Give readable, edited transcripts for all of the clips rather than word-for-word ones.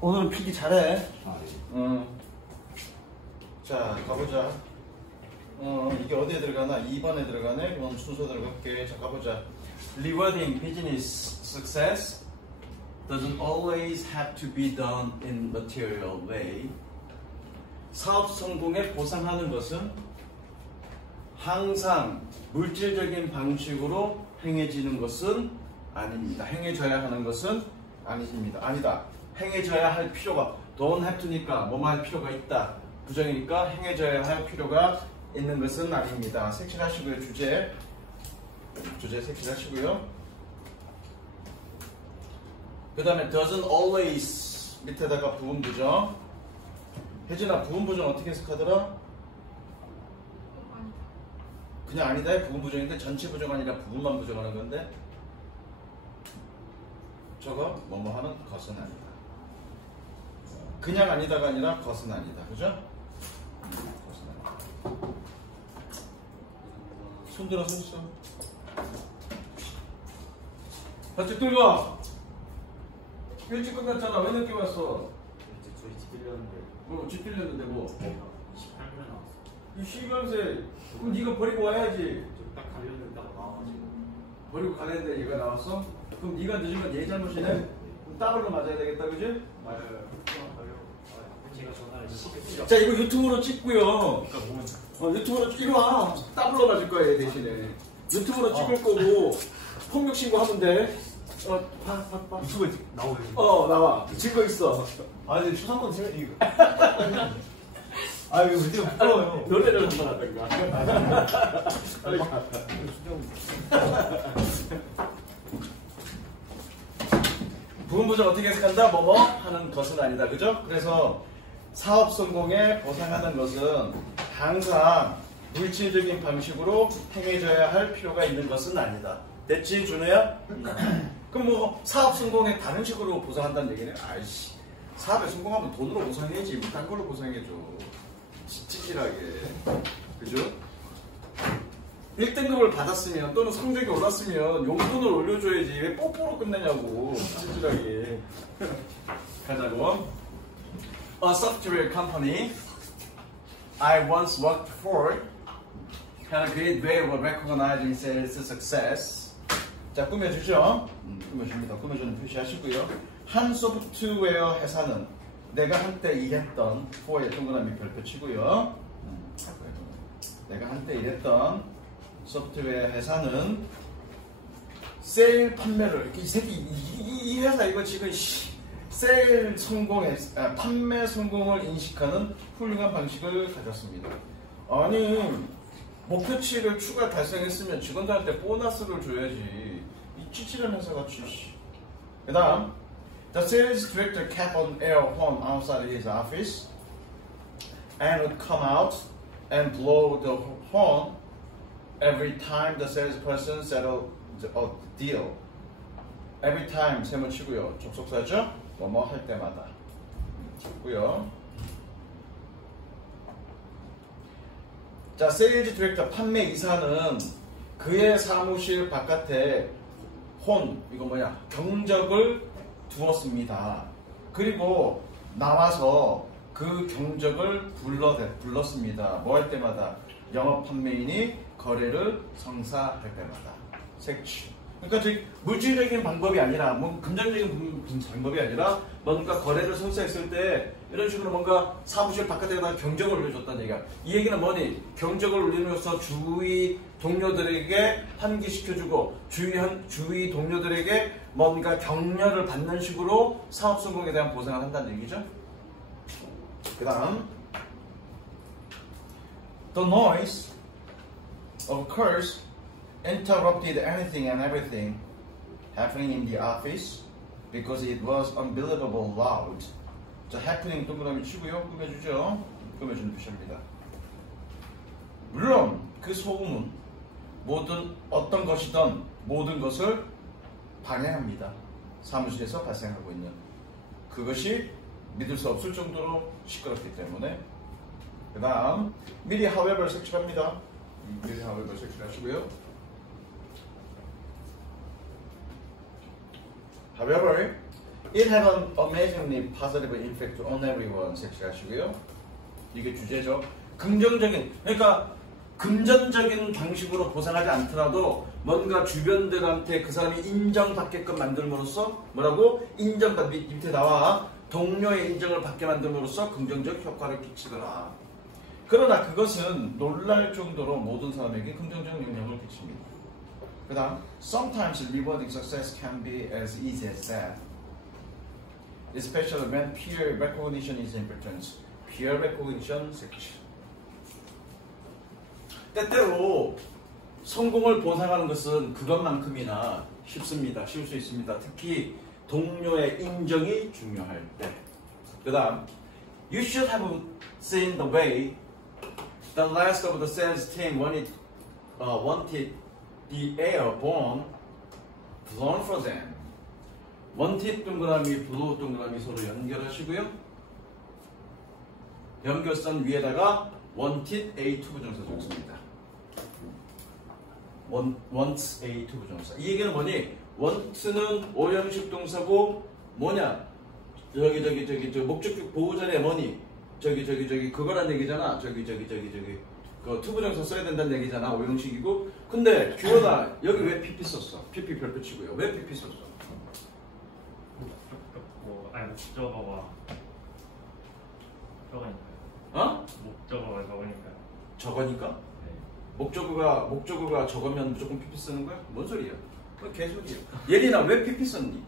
오늘은 필기 잘해. 아, 네. 자, 가보자. 이게 어디에 들어가나? 2번에 들어가네. 그럼 순서대로 갈게. 자, 가보자. Rewarding business success doesn't always have to be done in material way. 사업 성공에 보상하는 것은 항상 물질적인 방식으로 행해지는 것은 아닙니다. 행해져야 하는 것은 아닙니다. 아니다. 행해져야 할 필요가 don't have to니까 뭐뭐 할 필요가 있다. 부정이니까 행해져야 할 필요가 있는 것은 아닙니다. 색칠하시고요. 주제 색칠하시고요. 그 다음에 doesn't always 밑에다가 부분 부정. 혜진아, 부분 부정 어떻게 해석하더라? 그냥 아니다. 부분 부정인데 전체 부정 아니라 부분만 부정하는 건데 저거 뭐뭐 하는 것은 아니다. 그냥 아니다가 아니라 것은 아니다. 그죠? 것은 아니다. 손 들어, 손 써. 바짝 들고. 일찍 끝났잖아. 왜 늦게 왔어? 저희 집 빌렸는데 집 빌렸는데 뭐? 28분에 나왔어. 이 시간새 그럼 네가 버리고 와야지. 딱 가려는데 딱 나와가지고. 버리고 가는데 얘가 나왔어? 그럼 네가 늦으면 얘 잘못이네? 그럼 더블로 맞아야 되겠다, 그지? 맞아요. 제가 전화를 시켰죠. 자, 이거 유튜브로 찍고요. 그러니까 뭐 유튜브로 이리 와. 더블로 맞을 거야, 얘 대신에. 유튜브로 찍을 거고 폭력 신고하면 돼. 봐. 유튜브에 나오요. 나와. 증거 있어. 아 근데 초상권 생각 이거. 아 이거 근데 부끄러워요. 노래를 한번 하던가. 부분 부정 어떻게 해석한다? 뭐뭐 하는 것은 아니다. 그죠? 그래서 사업 성공에 보상하는 것은 항상 물질적인 방식으로 행해져야 할 필요가 있는 것은 아니다. 됐지, 준우야? 그럼 뭐 사업 성공에 다른 식으로 보상한다는 얘기네. 아이씨, 사업에 성공하면 돈으로 보상해야지. 뭐 딴 걸로 보상해줘. 찌질하게. 그죠? 1등급을 받았으면 또는 성적이 올랐으면 용돈을 올려줘야지. 왜 뽀뽀로 끝내냐고. 찌질하게. 가자고. A software company I once worked for had a great way of recognizing sales success. 자, 꾸며주죠. 꾸며줍니다. 꾸며주는 표시하시고요. 한 소프트웨어 회사는 내가 한때 일했던 for에 동그라미 별표 치고요. 내가 한때 일했던 소프트웨어 회사는 세일 판매를 이 새끼 이 회사 이거 지금 세일 성공에 판매 성공을 인식하는 훌륭한 방식을 가졌습니다. 아니 목표치를 추가 달성했으면 직원들한테 보너스를 줘야지. 이 찌질한 회사 같이. 그 다음 The sales director kept on air horn outside his office and would come out and blow the horn every time the salesperson settled a deal. Every time 세모 치고요. 접속사죠? 뭐뭐 할 때마다 치고요. 자, 세일즈 디렉터 판매 이사는 그의 사무실 바깥에 이거 뭐야? 경적을 두었습니다. 그리고 나와서 그 경적을 불렀습니다. 뭐 할 때마다? 영업 판매인이 거래를 성사할 때마다. 색치. 그러니까 즉 물질적인 방법이 아니라 뭐 금전적인 방법이 아니라 뭔가 거래를 성사했을 때 이런 식으로 뭔가 사무실 바깥에다가 경적을 올려줬다는 얘기야. 이 얘기는 뭐니? 경적을 올리면서 주위 동료들에게 환기시켜주고 주위 동료들에게 뭔가 격려를 받는 식으로 사업 성공에 대한 보상을 한다는 얘기죠. 그 다음 The noise of course interrupted anything and everything happening in the office because it was unbelievable loud. 자, happening 동그라미 치고요. 꾸며주죠. 꾸며주는 표시입니다. 물론 그 소음은 어떤 것이든 모든 것을 방해합니다. 사무실에서 발생하고 있는 그것이 믿을 수 없을 정도로 시끄럽기 때문에. 그 다음 미리 however 색칠합니다. 미리 however 색칠하시고요. However, It had an amazingly positive effect on everyone. 색칠하시고요. 이게 주제죠. 긍정적인, 그러니까 금전적인 방식으로 보상하지 않더라도 뭔가 주변들한테 그 사람이 인정받게끔 만들므로써 뭐라고? 인정받, 밑에 나와 동료의 인정을 받게 만들므로써 긍정적 효과를 끼치더라. 그러나 그것은 놀랄 정도로 모든 사람에게 긍정적 영향을 끼칩니다. 그 다음, sometimes rewarding success can be as easy as that. Especially when peer recognition is important. Peer recognition section. 때때로 성공을 보상하는 것은 그것만큼이나 쉽습니다. 쉬울 수 있습니다. 특히 동료의 인정이 중요할 때. 그 다음, you should have seen the way the last of the sales team wanted the airborne blown for them. wanted 동그라미, blow 동그라미 서로 연결하시고요. 연결선 위에다가 wanted A2 부정사 적습니다. wants A2 부정사. 이 얘기는 뭐니? want는 오형식 동사고 뭐냐? 저기 목적격 보호전에 뭐니? 저기 그거란 얘기잖아. 저기 그 투부정사 써야 된다는 얘기잖아. 오형식이고. 근데 규현아 여기 왜 PP 썼어? PP 별표 치고요. 왜 PP 썼어? 목적어가 적으니까요. 어? 목적어가 적으니까요. 적으니까? 네. 목적어가 적으면 무조건 PP 쓰는 거야? 뭔 소리야? 그건 개소리야. 예린아 왜 PP 썼니?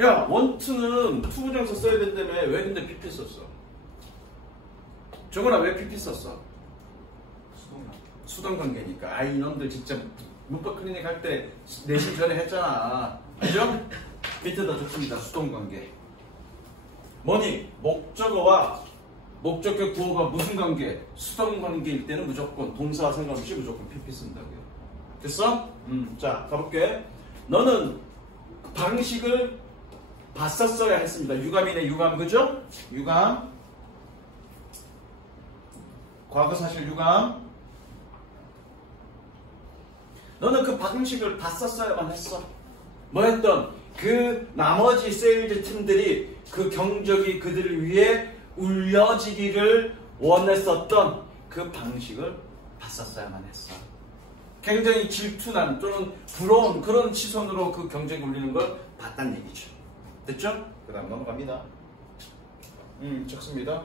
야 원투는 투부정사 써야 된다며 왜 근데 PP 썼어? 정원아 왜 PP 썼어? 수동관계니까. 아 이놈들 진짜 문법 클리닉 할 때 내신 전에 했잖아. 그죠? 밑에다 적습니다. 수동관계. 뭐니? 목적어와 목적격 구어가 무슨 관계? 수동관계일 때는 무조건 동사와 상관없이 무조건 PP 쓴다고요. 됐어? 자 가볼게. 너는 방식을 봤었어야 했습니다. 유감이네 유감. 그죠? 유감. 과거사실 유감. 너는 그 방식을 봤었어야만 했어. 뭐 했던? 그 나머지 세일즈 팀들이 그 경적이 그들을 위해 울려지기를 원했었던 그 방식을 봤었어야만 했어. 굉장히 질투난 또는 부러운 그런 시선으로 그 경적이 울리는 걸 봤단 얘기죠. 됐죠? 그 다음 넘어갑니다. 적습니다.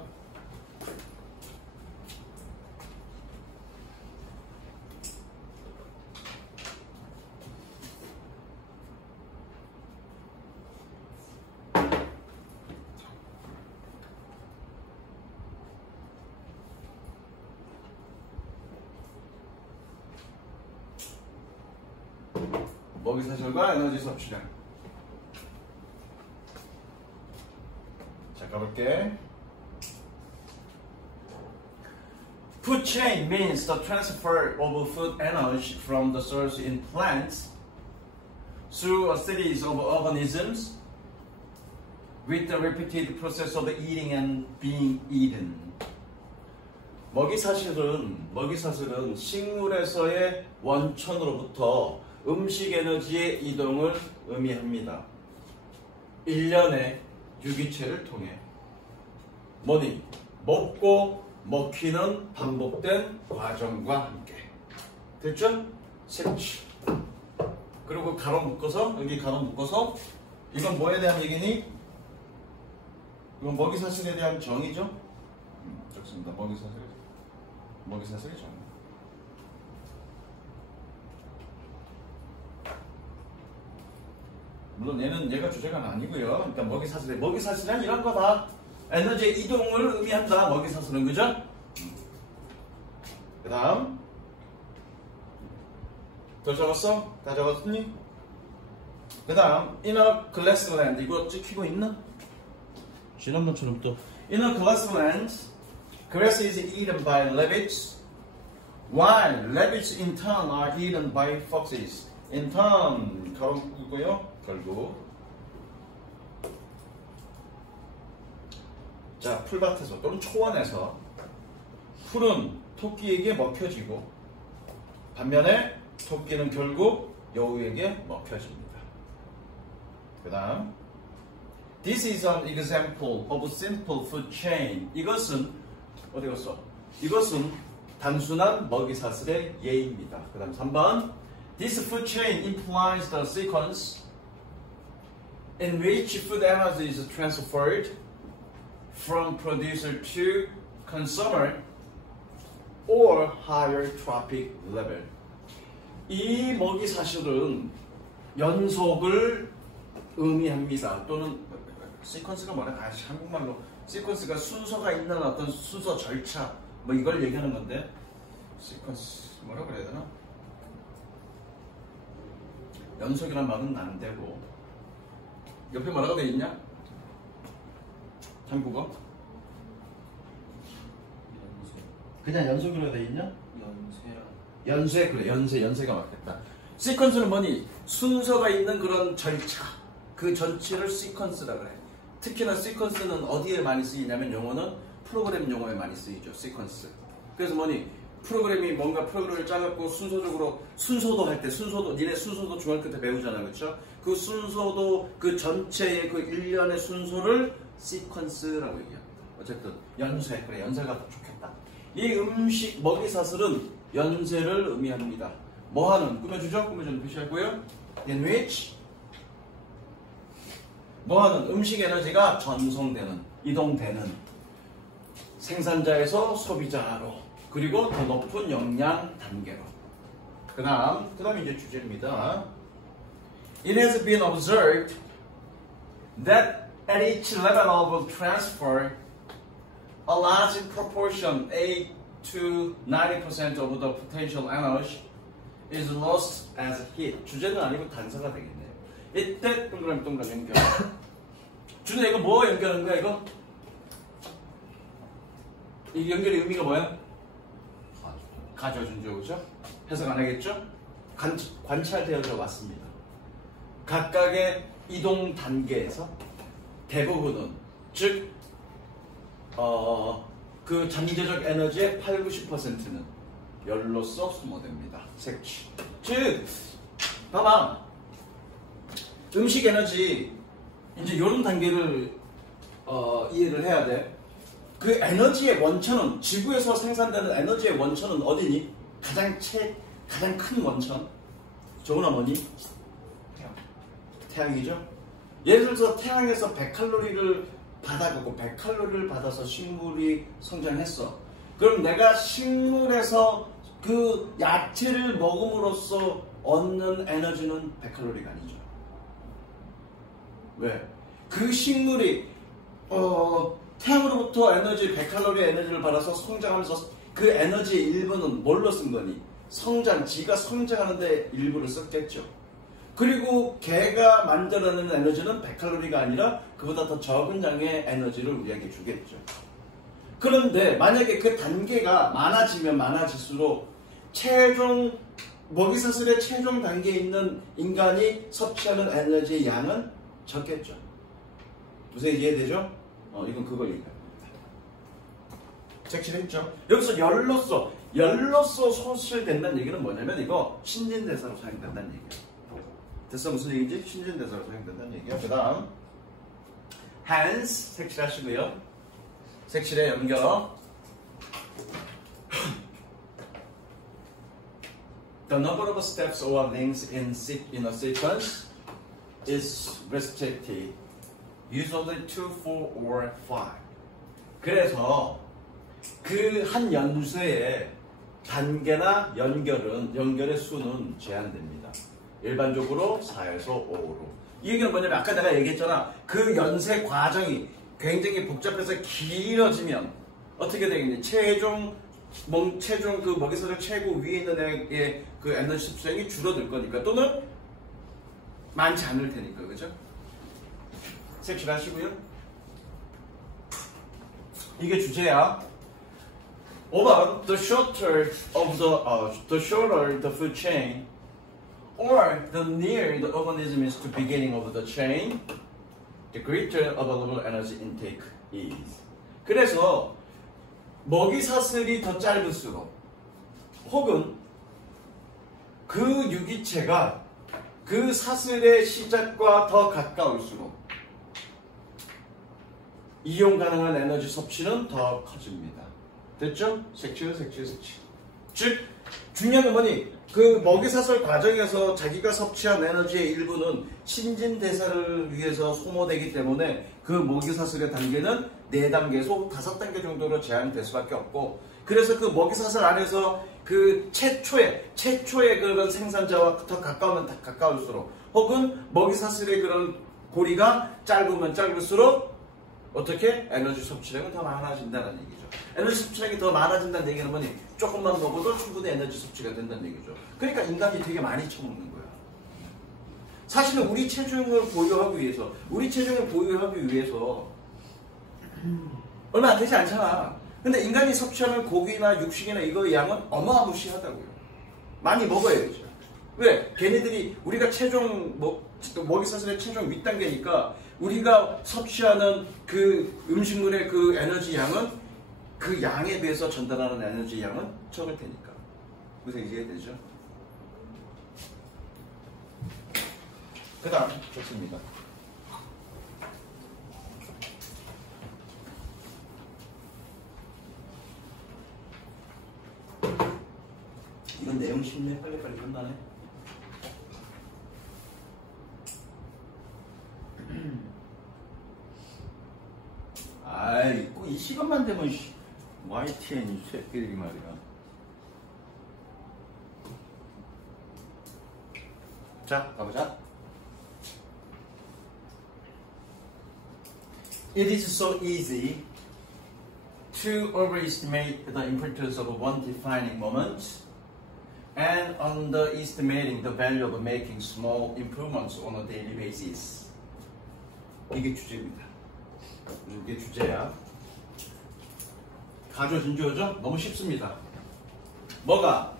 먹이사슬과 에너지 섭취량. 자 가볼게. Food chain means the transfer of food energy from the source in plants through a series of organisms with the repeated process of eating and being eaten. 먹이사슬은 식물에서의 원천으로부터 음식 에너지의 이동을 의미합니다. 1년에 유기체를 통해 뭐니? 먹고 먹히는 반복된 과정과 함께. 됐죠? 색칠. 그리고 가로 묶어서 여기 가로 묶어서 이건 뭐에 대한 얘기니? 이건 먹이사슬에 대한 정의죠? 좋습니다. 먹이사슬의 정. 물론 얘가 주제가 아니고요. 그러니까 먹이사슬은 이런 거다. 에너지의 이동을 의미한다. 먹이사슬은 그죠? 그 다음 더 적었어? 다 적었니? 그 다음 inner glassland. 이거 찍히고 있나? 지난번처럼 또 inner glassland. Grass is eaten by rabbits, while rabbits in turn are eaten by foxes. In turn 가로 묶고요. 결국 자 풀밭에서 또는 초원에서 풀은 토끼에게 먹혀지고 반면에 토끼는 결국 여우에게 먹혀집니다. 그 다음 This is an example of a simple food chain. 이것은 어디 갔어? 이것은 단순한 먹이사슬의 예입니다. 그 다음 3번 This food chain implies the sequence in which food energy is transferred from producer to consumer or higher trophic level. 이 먹이사슬은 연속을 의미합니다. 또는 시퀀스가 뭐냐? 한국말로 시퀀스가 순서가 있는 어떤 순서 절차 뭐 이걸 얘기하는 건데 시퀀스 뭐라 그래야 되나? 연속이란 말은 안 되고 옆에 뭐라고 돼 있냐? 한국어? 그냥 연속으로 돼 있냐? 연쇄 그래 연쇄가 맞겠다. 시퀀스는 뭐니? 순서가 있는 그런 절차 그 전체를 시퀀스라 그래. 특히나 시퀀스는 어디에 많이 쓰이냐면 영어는 프로그램 용어에 많이 쓰이죠. 시퀀스. 그래서 뭐니? 프로그램이 뭔가 프로그램을 짜갖고 순서적으로 순서도 할 때 순서도 니네 순서도 중학교 때 배우잖아. 그렇죠? 그 순서도 그 전체의 그 일련의 순서를 시퀀스라고 얘기합니다. 어쨌든 연쇄 그래 연쇄가 더 좋겠다. 이 음식 먹이사슬은 연쇄를 의미합니다. 뭐하는 꾸며주죠? 꾸며주는 표시하고요. In which 뭐하는 음식 에너지가 전송되는 이동되는 생산자에서 소비자로 그리고 더 높은 영양 단계로. 그 다음 이제 주제입니다. It has been observed that at each level of transfer, a large proportion, 8 to 90% of the potential energy is lost as heat. 주제는 아니고 단서가 되겠네요. 이때 동그라미 연결. 준호 이거 뭐 연결하는 거야 이거? 이 연결의 의미가 뭐야? 가져준죠, 그죠? 해석 안 하겠죠? 관찰되어져 왔습니다. 각각의 이동 단계에서 대부분은 즉 그 잠재적 에너지의 80~90%는 열로써 소모됩니다. 색취. 즉 봐봐 음식 에너지 이제 이런 단계를 이해를 해야 돼. 그 에너지의 원천은 지구에서 생산되는 에너지의 원천은 어디니? 가장 큰 원천. 저거나 뭐니? 태양이죠. 예를 들어서 태양에서 100칼로리를 받아가고 100칼로리를 받아서 식물이 성장했어. 그럼 내가 식물에서 그 야채를 먹음으로써 얻는 에너지는 100칼로리가 아니죠. 왜? 그 식물이 태양으로부터 에너지 100칼로리 에너지를 받아서 성장하면서 그 에너지의 일부는 뭘로 쓴 거니? 지가 성장하는데 일부를 썼겠죠. 그리고 개가 만들어내는 에너지는 100칼로리가 아니라 그보다 더 적은 양의 에너지를 우리에게 주겠죠. 그런데 만약에 그 단계가 많아지면 많아질수록 최종 먹이사슬의 최종 단계에 있는 인간이 섭취하는 에너지의 양은 적겠죠. 무슨 이해되죠? 이건 그걸 얘기합니다. 색칠했죠? 여기서 열로써 소실된다는 얘기는 뭐냐면 이거 신진대사로 사용된다는 얘기예요. 됐어? 무슨 얘기지? 신진대사로 사용된다는 얘기야. 그 다음 hands 색칠하시고요. 색칠에 연결. The number of steps or links in a sequence is restricted. Usually 2, 4, or 5. 그래서 그 한 연쇄의 단계나 연결의 수는 제한됩니다. 일반적으로 4에서 5로. 이 얘기는 뭐냐면 아까 내가 얘기했잖아. 그 연쇄 과정이 굉장히 복잡해서 길어지면 어떻게 되겠니? 최종 그 먹이사슬 최고 위에 있는 애의 그 에너지 흡수량이 줄어들 거니까 또는 많지 않을 테니까 그죠? 색칠하시고요. 이게 주제야. 5번 The shorter the food chain or the nearer the organism is to beginning of the chain, the greater available energy intake is. 그래서 먹이사슬이 더 짧을수록 혹은 그 유기체가 그 사슬의 시작과 더 가까울수록 이용 가능한 에너지 섭취는 더 커집니다. 됐죠? 색칠. 즉 중요한 건 뭐니? 그 먹이사슬 과정에서 자기가 섭취한 에너지의 일부는 신진대사를 위해서 소모되기 때문에 그 먹이사슬의 단계는 4단계에서 5단계 정도로 제한될 수밖에 없고, 그래서 그 먹이사슬 안에서 그 최초의 그런 생산자와 더 가까우면 더 가까울수록, 혹은 먹이사슬의 그런 고리가 짧으면 짧을수록 어떻게? 에너지 섭취량은 더 많아진다는 얘기죠. 에너지 섭취량이 더 많아진다는 얘기는 뭐니? 조금만 먹어도 충분히 에너지 섭취가 된다는 얘기죠. 그러니까 인간이 되게 많이 처먹는 거야. 사실은 우리 체중을 보유하기 위해서 얼마 안 되지 않잖아. 근데 인간이 섭취하는 고기나 육식이나 이거의 양은 어마무시하다고요. 많이 먹어야죠. 왜? 걔네들이 우리가 먹이사슬의 최종 윗단계니까 우리가 섭취하는 그 음식물의 그 에너지 양은 그 양에 비해서 전달하는 에너지 양은 적을 테니까. 무슨 이해되죠? 그 다음 좋습니다. 이건 내용 쉽네. 빨리빨리 끝나네. 아이, 이 시간만 되면 YTN 이 새끼들이 말이야. 자, 가보자. It is so easy to overestimate the importance of one defining moment and underestimating the value of making small improvements on a daily basis. 이게 주제입니다. 이게 주제야. 가조진주어죠? 너무 쉽습니다. 뭐가?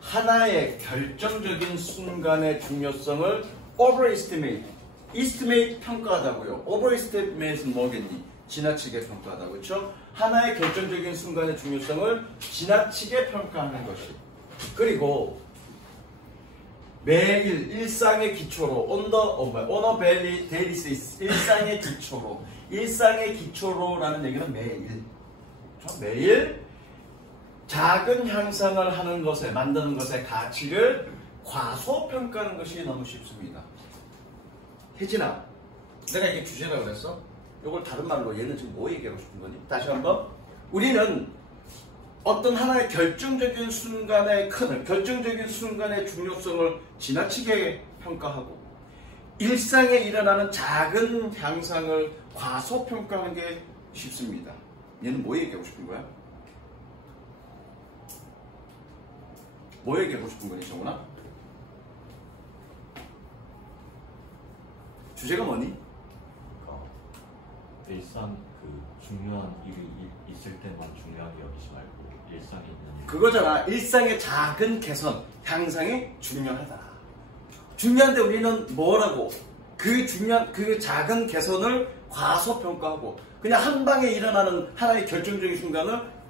하나의 결정적인 순간의 중요성을 overestimate, estimate 평가하다고요. overestimate은 뭐겠니? 지나치게 평가하다, 그렇죠? 하나의 결정적인 순간의 중요성을 지나치게 평가하는 것이. 그리고 매일 일상의 기초로 on a daily basis, 일상의 기초로라는 얘기는 매일, 그렇죠? 매일 작은 향상을 하는 것에, 만드는 것의 가치를 과소평가하는 것이 너무 쉽습니다. 혜진아, 내가 이게 주제라고 그랬어? 이걸 다른 말로 얘는 지금 뭐 얘기하고 싶은 거니? 다시 한번. 우리는 어떤 하나의 결정적인 순간의 중요성을 지나치게 평가하고 일상에 일어나는 작은 향상을 과소평가하는 게 쉽습니다. 얘는 뭐 얘기하고 싶은 거야? 뭐 얘기하고 싶은 거니, 정훈아? 주제가 뭐니? 일상 그 중요한 일이 있을 때만 중요하게 여기지 말고 일상에 있는 일. 그거잖아. 일상의 작은 개선, 향상이 중요하다. 중요한데 우리는 뭐라고? 그 작은 개선을 과소평가하고 그냥 한 방에 일어나는 하나의 결정적인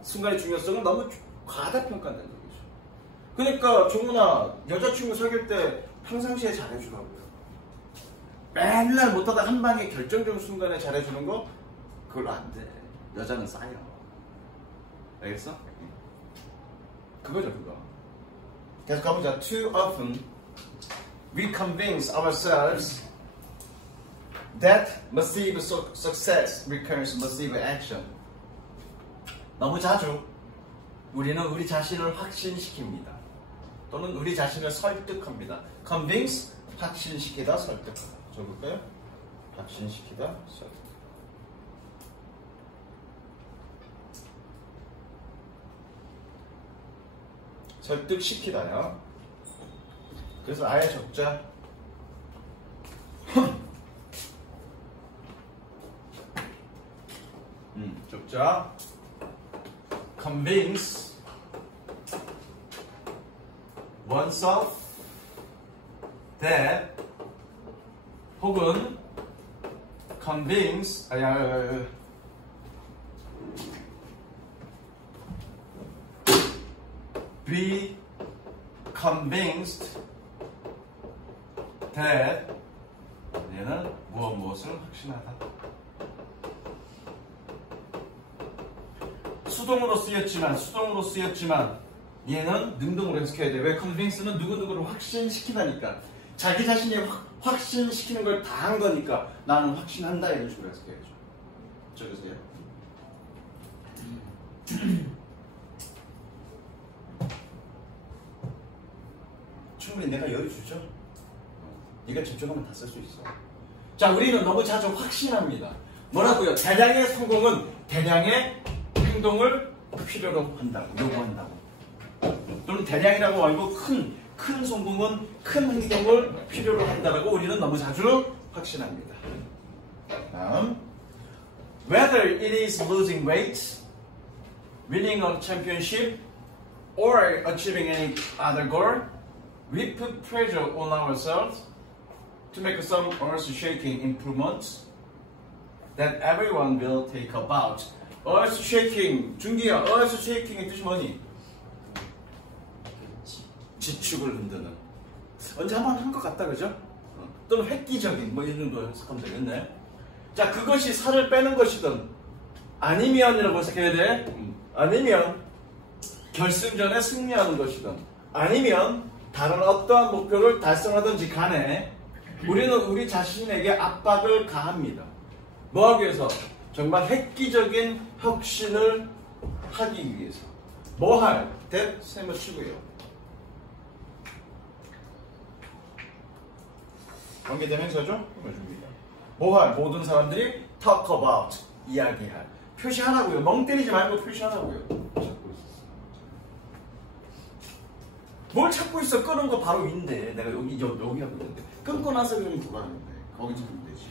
순간의 중요성을 너무 과다평가한다는 얘기죠. 그러니까 종훈아, 여자친구 사귈 때 평상시에 잘해주라고요. 맨날 못하다 한 방에 결정적인 순간에 잘해주는 거 그걸로 안 돼. 여자는 쌓여. 알겠어? 그거죠, 그거. 계속 가보자. Too often we convince ourselves that massive success requires massive action. 너무 자주 우리는 우리 자신을 확신시킵니다. 또는 우리 자신을 설득합니다. convince, 확신시키다, 설득하다. 적을까요? 확신시키다, 설득. 설득시키다요. 그래서 아예 적자. 적자. convince oneself that 혹은 convince be convinced that 얘는 무엇을 확신하다. 수동으로 쓰였지만 얘는 능동으로 해석해야 돼. 왜? convince는 누구누구를 확신시키다니까. 자기 자신이 확신시키는 걸 다 한 거니까 나는 확신한다 이런 식으로 해석해야죠. 적으세요. 충분히 내가 열어주죠. 네가 집중하면 다 쓸 수 있어. 자, 우리는 너무 자주 확신합니다. 뭐라고요? 대량의 성공은 대량의 행동을 필요로 한다고, 요구한다고. 또는 대량이라고 알고 큰 성공은 큰 행동을 필요로 한다고 우리는 너무 자주 확신합니다. 다음, whether it is losing weight, winning a championship, or achieving any other goal, we put pressure on ourselves to make some earth-shaking improvements that everyone will take about. earth-shaking, 준기야, earth-shaking의 뜻이 뭐니? 지축을 흔드는. 언제 한번 한 것 같다, 그죠? 또는 획기적인, 뭐 이런 정도 해석하면 되겠네. 자, 그것이 살을 빼는 것이든 아니면이라고 해석해야 돼. 아니면 결승전에 승리하는 것이든 아니면 다른 어떠한 목표를 달성하든지 간에 우리는 우리 자신에게 압박을 가합니다. 뭐 하기 위해서? 정말 획기적인 혁신을 하기 위해서. 뭐 할? that 셈을 치고요. 관계대명사죠? 해줍니다. 뭐 할? 모든 사람들이 talk about, 이야기할. 표시하라고요. 멍 때리지 말고 표시하라고요. 찾고 있었어. 뭘 찾고 있어? 끄는 거 바로 위인데 내가 여기 하고 있는데 끊고 나서 그러면 불안한데 거기 찾으면 되지.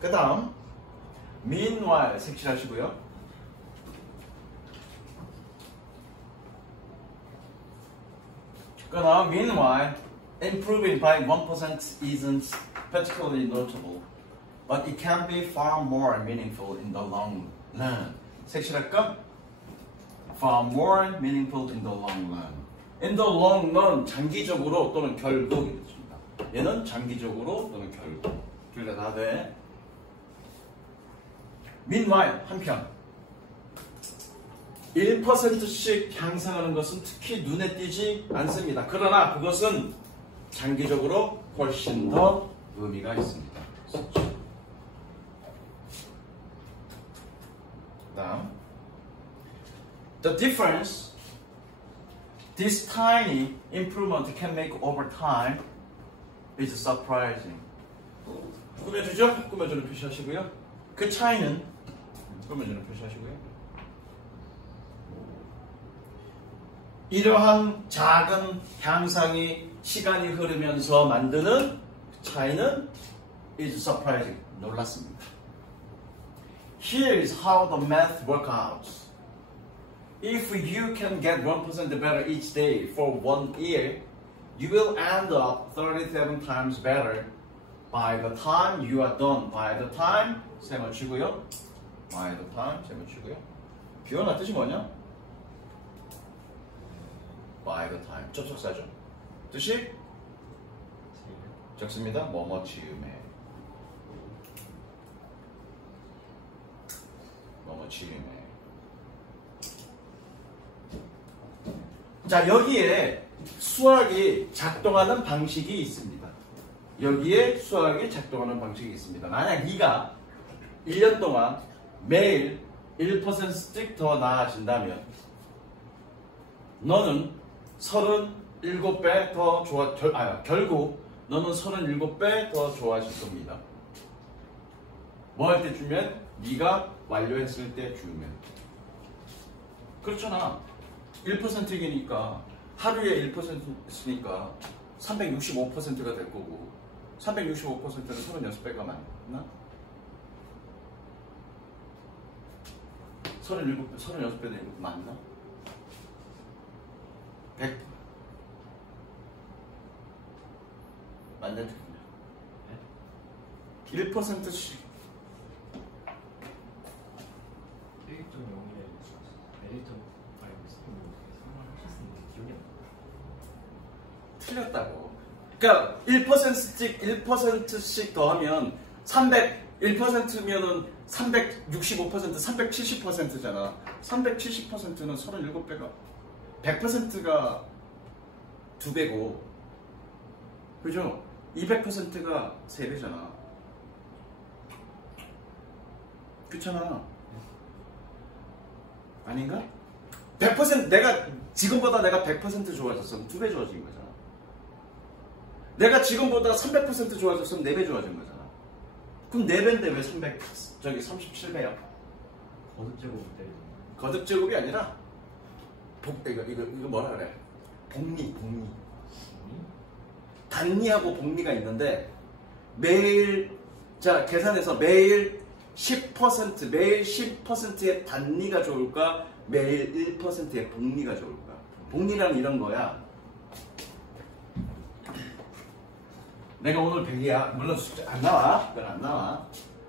그 다음 meanwhile 색칠하시고요. 그 다음 meanwhile improving by 1% isn't particularly notable, but it can be far more meaningful in the long run. 색칠할까? Far more meaningful in the long run. In the long run, 장기적으로 또는 결국 이렇습니다. 얘는 장기적으로 또는 결국. 둘 다 다 돼. Meanwhile, 한편 1%씩 향상하는 것은 특히 눈에 띄지 않습니다. 그러나 그것은 장기적으로 훨씬 더 의미가 있습니다. 다음, the difference this tiny improvement can make over time is surprising. 꾸며주죠? 꾸며주는 표시하시고요. 그 차이는 꾸며주는 표시하시고요. 이러한 작은 향상이 시간이 흐르면서 만드는 차이는 is surprising. 놀랐습니다. Here's how the math works out. If you can get 1% better each day for 1 year, you will end up 37 times better by the time you are done. By the time, 셈을 치고요. By the time, 셈을 치고요. 비원할 뜻이 뭐냐? By the time, 접속사죠. 뜻이? 적습니다. 뭐뭐 지음에. 뭐뭐 지음에. 자, 여기에 수학이 작동하는 방식이 있습니다. 여기에 수학이 작동하는 방식이 있습니다. 만약 네가 1년 동안 매일 1%씩 더 나아진다면 너는 37배 더 결국 너는 37배 더 좋아질 겁니다. 뭐 할 때 주면? 네가 완료했을 때 주면. 그렇잖아. 1%이니까 하루에 1%였으니까 365%가 될 거고 365%는 36배가 맞나? 36배 되는 거 맞나? 100 맞는 틀리냐? 1%씩 1.01에 1.5 기억이 안 나. 틀렸다고. 그러니까 1%씩 더하면 1%면은 365%, 370%잖아. 370%는 37배가 100%가 2배고, 그죠? 200%가 3배잖아. 그렇잖아. 아닌가? 100% 내가 지금보다 내가 100% 좋아졌으면 2배 좋아진 거잖아. 내가 지금보다 300% 좋아졌으면 4배 좋아진 거잖아. 그럼 4배인데 왜 37배야? 거듭 제곱을 때리는 거듭 제곱이 아니라 이거 뭐라 그래? 복리. 단리하고 복리가 있는데 매일 자 계산해서 매일 10% 매일 10%의 단리가 좋을까? 매일 1%의 복리가 좋을까? 복리란 이런 거야. 내가 오늘 100이야. 물론 숫자 안 나와. 그건 안 나와.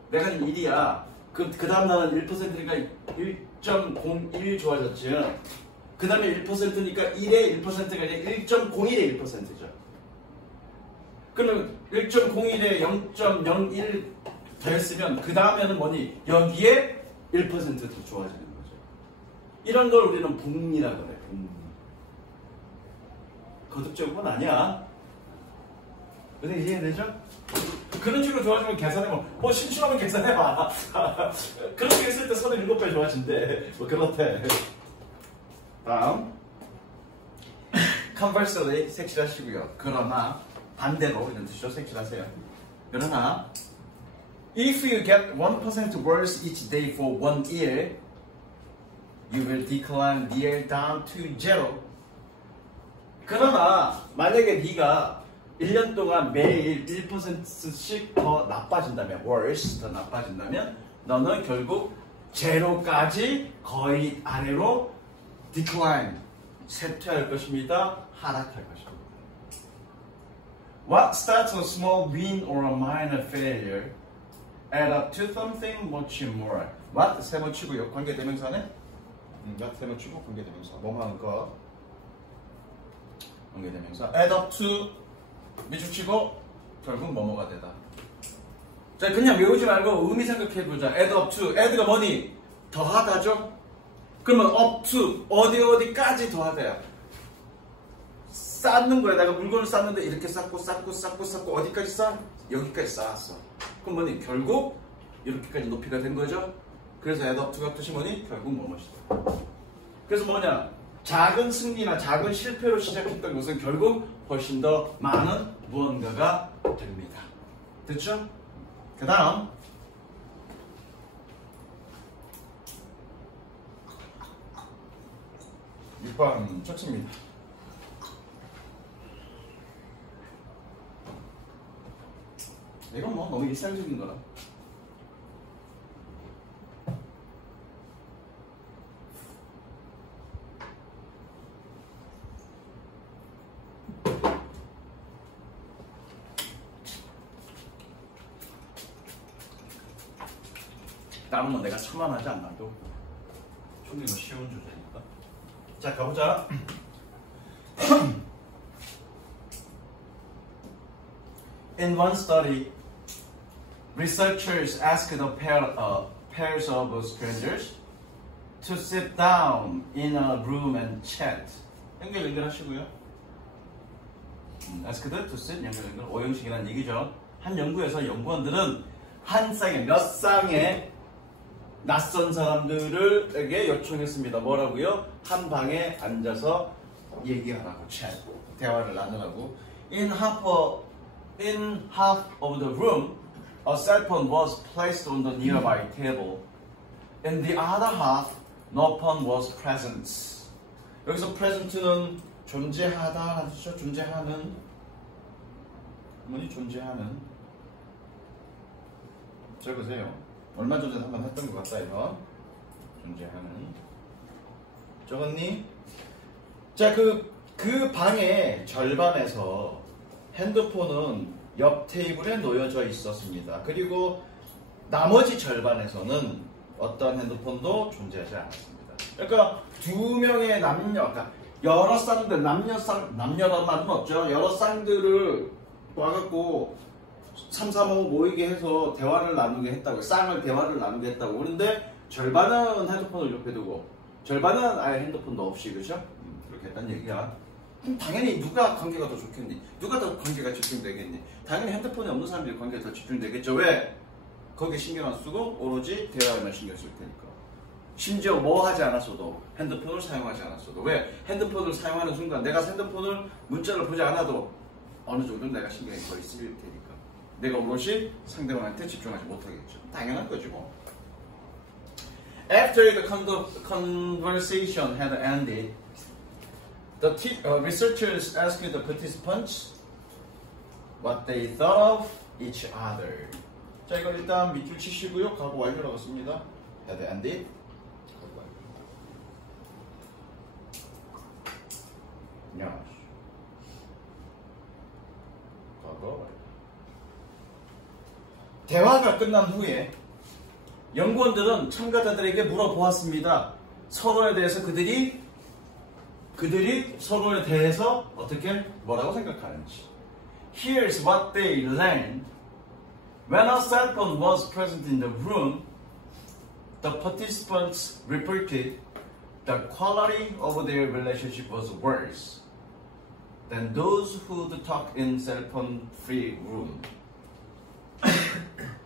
내가 지금 1이야. 그 다음 날은 1%니까 1.01 좋아졌지. 그 다음에 1%니까 1의 1%가 아니라 1.01의 1%죠. 그러면 1.01에 0.01 더했으면 그 다음에는 뭐니? 여기에 1%더 좋아지는 거죠. 이런 걸 우리는 복리라 그래. 복리. 거듭제곱은 아니야. 근데 이해되죠? 그런 식으로 좋아지면 계산해봐. 뭐 심심하면 계산해봐. 그렇게 했을 때 37배 좋아진대. 뭐 그렇대. 다음 conversely 색칠하시고요. 그러나 반대로 이런 뜻이죠. 색칠하세요. 그러나 if you get 1% worse each day for 1 year, you will decline the year down to 0. 그러나 만약에 네가 1년 동안 매일 1%씩 더 나빠진다면, worse, 더 나빠진다면 너는 결국 제로까지 거의 아래로 decline, 쇠퇴할 것입니다. 하락할 것입니다. What starts a small win or a minor failure add up to something much more. What? 세번 치고요. 관계대명사네? what 세번 치고 관계대명사. 뭐뭐 하는 거. 관계대명사. add up to 미주치고 결국 뭐뭐가 되다. 자, 그냥 외우지 말고 의미 생각해보자. add up to. add가 뭐니? 더하다죠? 그러면 up to 어디까지 더하다야? 쌓는 거야. 내가 물건을 쌓는데 이렇게 쌓고 어디까지 쌓아? 여기까지 쌓았어. 그럼 뭐니? 결국 이렇게까지 높이가 된 거죠. 그래서 add up to가 뜻이 뭐니? 결국 뭐뭐시다. 그래서 뭐냐? 작은 승리나 작은 실패로 시작했던 것은 결국 훨씬 더 많은 무언가가 됩니다. 됐죠? 그 다음 6번 척수입니다. 이건 뭐 너무 일상적인 거라. 다른 건 내가 첨언하지 않아도 충분히 쉬운 주제니까. 자, 가보자. In one study, researchers asked pairs of strangers to sit down in a room and chat. 연결하시고요. asked to sit, 연결. 오형식이라는 얘기죠. 한 연구에서 연구원들은 한 쌍에 몇 쌍의 낯선 사람들에게 요청했습니다. 뭐라고요? 한 방에 앉아서 얘기하라고, chat, 대화를 나누라고. In half of the room, a cell phone was placed on the nearby table. In the other half, no phone was present. 여기서 present는 존재하다, 뜻이죠? 존재하는. 뭐니? 존재하는. 적으세요. 얼마 전에 한번 했던 것 같다, 이거. 존재하는. 적었니? 자, 그 방의 절반에서 핸드폰은 옆 테이블에 놓여져 있었습니다. 그리고 나머지 절반에서는 어떤 핸드폰도 존재하지 않았습니다. 그러니까 두 명의 남녀, 그러니까 여러 쌍들, 남녀란 말은 없죠. 여러 쌍들을 와갖고 3, 4, 5 모이게 해서 대화를 나누게 했다고, 대화를 나누게 했다고. 그런데 절반은 핸드폰을 옆에 두고 절반은 아예 핸드폰도 없이, 그죠? 그렇게 했다는 얘기야. 그럼 당연히 누가 관계가 더 좋겠니? 누가 더 관계가 집중되겠니? 당연히 핸드폰에 없는 사람들이 관계가 더 집중되겠죠. 왜? 거기에 신경 안 쓰고 오로지 대화에만 신경 쓸 테니까. 심지어 뭐 하지 않았어도, 핸드폰을 사용하지 않았어도. 왜? 핸드폰을 사용하는 순간 내가 핸드폰을 문자를 보지 않아도 어느 정도 내가 신경이 거의 쓰일 테니까 내가 오롯이 상대방한테 집중하지 못하겠죠. 당연한 거지 뭐. After the conversation had ended, the researchers asked the participants what they thought of each other. 자, 이거 일단 밑줄 치시고요. 가고 완료라고 씁니다. had ended. 대화가 끝난 후에 연구원들은 참가자들에게 물어보았습니다. 서로에 대해서 그들이 서로에 대해서 어떻게 뭐라고 생각하는지. Here's what they learned. When a cell phone was present in the room, the participants reported the quality of their relationship was worse than those who talked in cell phone free room.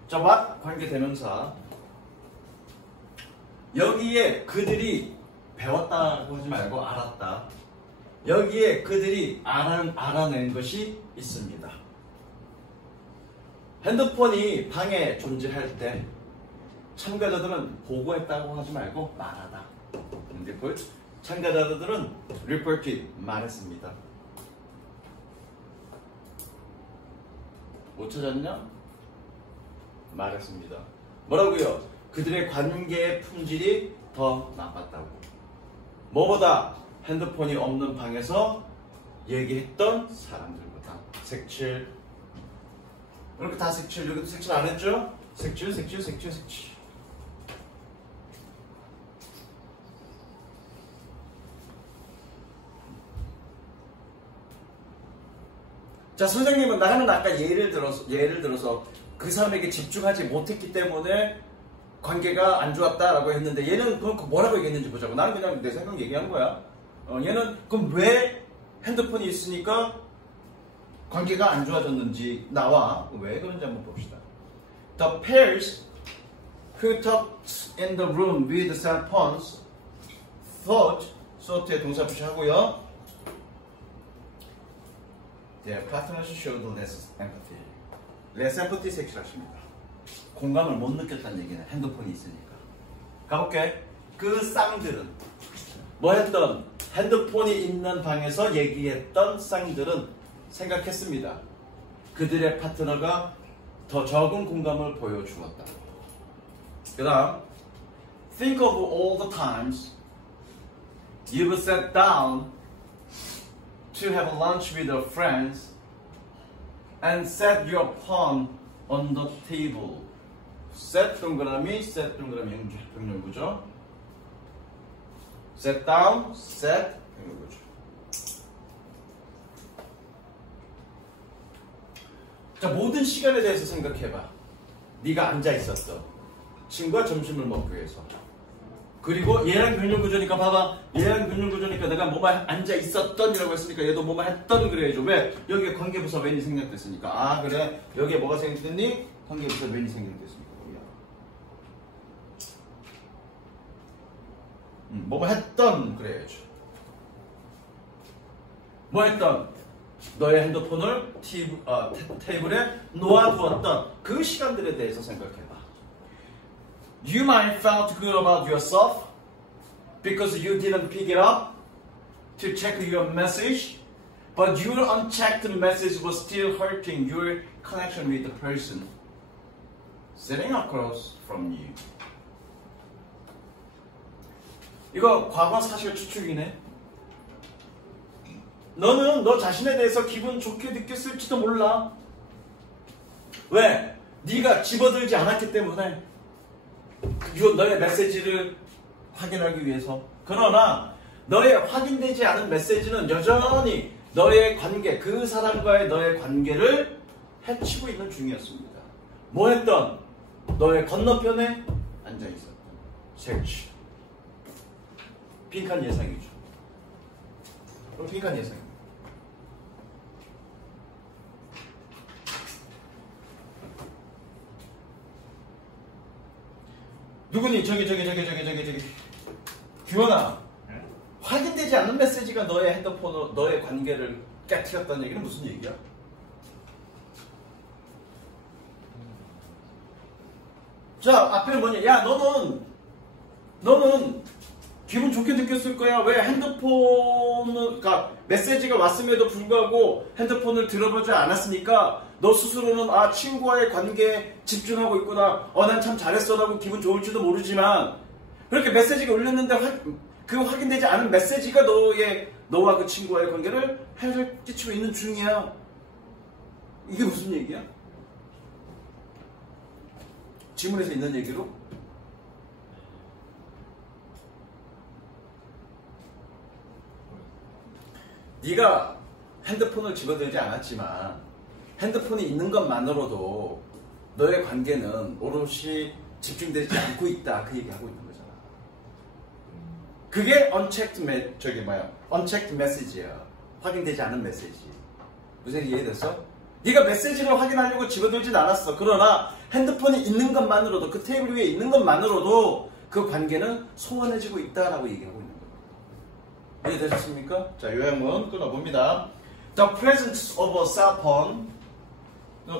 자, what? 관계대명사. 여기에 그들이 배웠다고 하지 말고 알았다. 여기에 그들이 알아낸 것이 있습니다. 핸드폰이 방에 존재할 때 참가자들은 보고했다고 하지 말고 말하다. 참가자들은 reported, 말했습니다. 못 찾았냐? 말했습니다. 뭐라고요? 그들의 관계의 품질이 더 나빴다고. 뭐보다? 핸드폰이 없는 방에서 얘기했던 사람들보다. 색칠. 이렇게 다 색칠. 여기도 색칠 안 했죠? 색칠. 자, 선생님은 나는 아까 예를 들어서 그 사람에게 집중하지 못했기 때문에 관계가 안 좋았다라고 했는데 얘는 그럼 뭐라고 얘기했는지 보자고. 나는 그냥 내 생각 얘기한 거야. 얘는 그럼 왜 핸드폰이 있으니까 관계가 안 좋아졌는지 나와. 왜 그런지 한번 봅시다. The pairs who talked in the room with cell phones thought의 동사 표시하고요. Their partners showed less empathy. less empathy 색칠하십니다. 공감을 못 느꼈다는 얘기는 핸드폰이 있으니까. 가볼게. 그 쌍들은 뭐 했던? 핸드폰이 있는 방에서 얘기했던 쌍들은 생각했습니다. 그들의 파트너가 더 적은 공감을 보여주었다. 그 다음 Think of all the times you've sat down to have lunch with your friends and set your phone on the table. set 동그라미 병렬구죠. set down, set 병렬구죠. 자, 모든 시간에 대해서 생각해봐. 네가 앉아 있었어. 친구와 점심을 먹기 위해서. 그리고 얘랑 병렬구조니까 봐봐. 얘랑 병렬구조니까 내가 뭐만 앉아 있었던이라고 했으니까 얘도 뭐만 했던 그래야죠. 왜? 여기에 관계부사 when이 생략됐으니까. 아, 그래. 여기에 뭐가 생략됐니? 관계부사 when이 생략됐으니까. 뭐만 했던 그래야죠. 뭐 했던? 너의 핸드폰을 테이블에 놓아두었던 그 시간들에 대해서 생각해봐. You might felt good about yourself because you didn't pick it up to check your message, but your unchecked message was still hurting your connection with the person sitting across from you. 이거 과거 사실 추측이네. 너는 너 자신에 대해서 기분 좋게 느꼈을지도 몰라. 왜? 네가 집어들지 않았기 때문에. 너의 메시지를 확인하기 위해서. 그러나 너의 확인되지 않은 메시지는 여전히 너의 관계, 그 사람과의 너의 관계를 해치고 있는 중이었습니다. 뭐 했던? 너의 건너편에 앉아있었던 섹시. 빈칸 예상이죠. 빈칸 예상입니다. 누구니? 저기 규현아, 확인되지 않는 메시지가 너의 핸드폰, 너의 관계를 깨트렸다는 얘기는 무슨 얘기야? 자, 앞에는 뭐냐? 야, 너는 기분 좋게 느꼈을 거야. 왜 핸드폰을, 그러니까 메시지가 왔음에도 불구하고 핸드폰을 들어보지 않았으니까 너 스스로는 아, 친구와의 관계에 집중하고 있구나. 난 참 잘했어 라고 기분 좋을지도 모르지만 그렇게 메시지가 올렸는데 그 확인되지 않은 메시지가 너와 그 친구와의 관계를 해를 끼치고 있는 중이야. 이게 무슨 얘기야? 지문에서 있는 얘기로? 네가 핸드폰을 집어들지 않았지만 핸드폰이 있는 것만으로도 너의 관계는 오롯이 집중되지 않고 있다. 그 얘기하고 있는 거잖아. 그게 unchecked message야. 확인되지 않은 메시지. 무슨 얘기 이해됐어? 네가 메시지를 확인하려고 집어들진 않았어. 그러나 핸드폰이 있는 것만으로도, 그 테이블 위에 있는 것만으로도 그 관계는 소원해지고 있다라고 얘기하고 있는 거예요. 이해되셨습니까? 자, 요약문 끊어봅니다. The presence of a cell phone.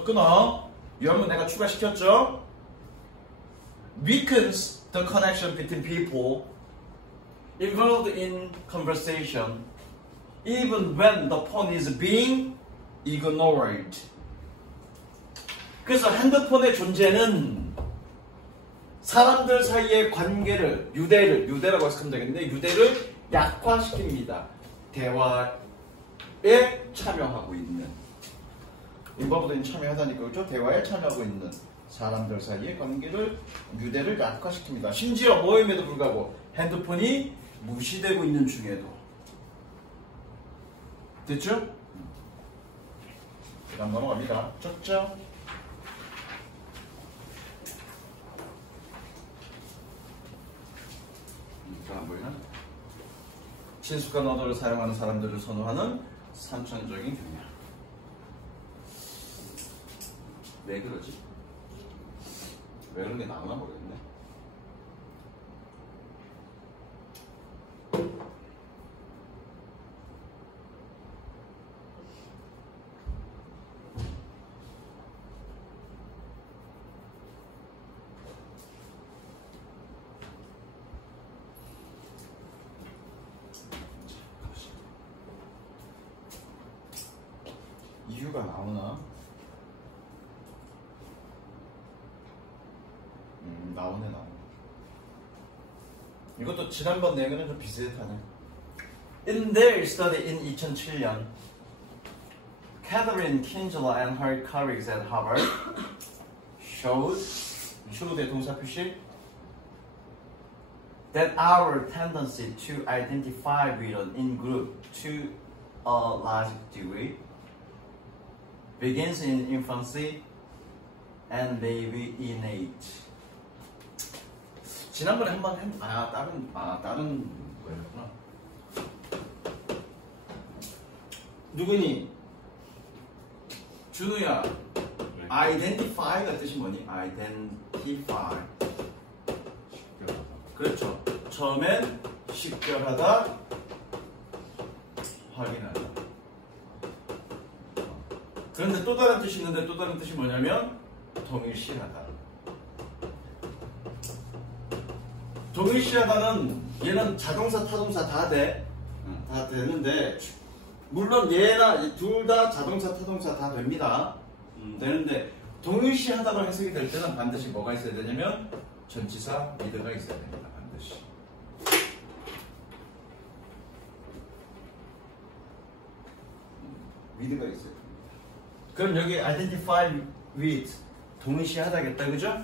끊어. 요약문 내가 추가시켰죠? Weakens the connection between people involved in conversation even when the phone is being ignored. 그래서 핸드폰의 존재는 사람들 사이의 관계를, 유대라고 해석하면 되겠는데, 유대를 약화시킵니다. 대화에 참여하고 있는, 인버브드인 참여하다니까, 그렇죠? 대화에 참여하고 있는 사람들 사이의 관계를, 유대를 약화시킵니다. 심지어 모임에도 불구하고 핸드폰이 무시되고 있는 중에도. 됐죠? 그 다음 넘어갑니다. 쳤죠? 안 보이나? 친숙한 언어를 사용하는 사람들을 선호하는 선천적인 경향. 왜 그러지? 왜 그런 게 나오나 모르겠네. 이유가 나오나? 나오네. 이것도 지난번 내용이랑 좀 비슷하네. In their study in 2007년, Catherine Kinsella and her colleagues at Harvard showed의 동사 표시 that our tendency to identify with an in-group to a large degree begins in infancy and may be innate. 지난번에 한번 다른 거였구나. 누구니? 준우야. 네. identify가 뜻이 뭐니? identify. 식별하다. 그렇죠. 처음엔 식별하다, 확인하다. 그런데 또 다른 뜻이 있는데, 또 다른 뜻이 뭐냐면 동일시하다. 동일시하다는 얘는 자동사, 타동사 다 돼. 다 되는데, 물론 얘나 둘 다 자동사, 타동사 다 됩니다. 되는데 동일시하다고 해석이 될 때는 반드시 뭐가 있어야 되냐면 전치사 미드가 있어야 됩니다. 반드시. 미드가 있어야 됩니다. 그럼 여기 identify with 동일시하다겠다, 그죠?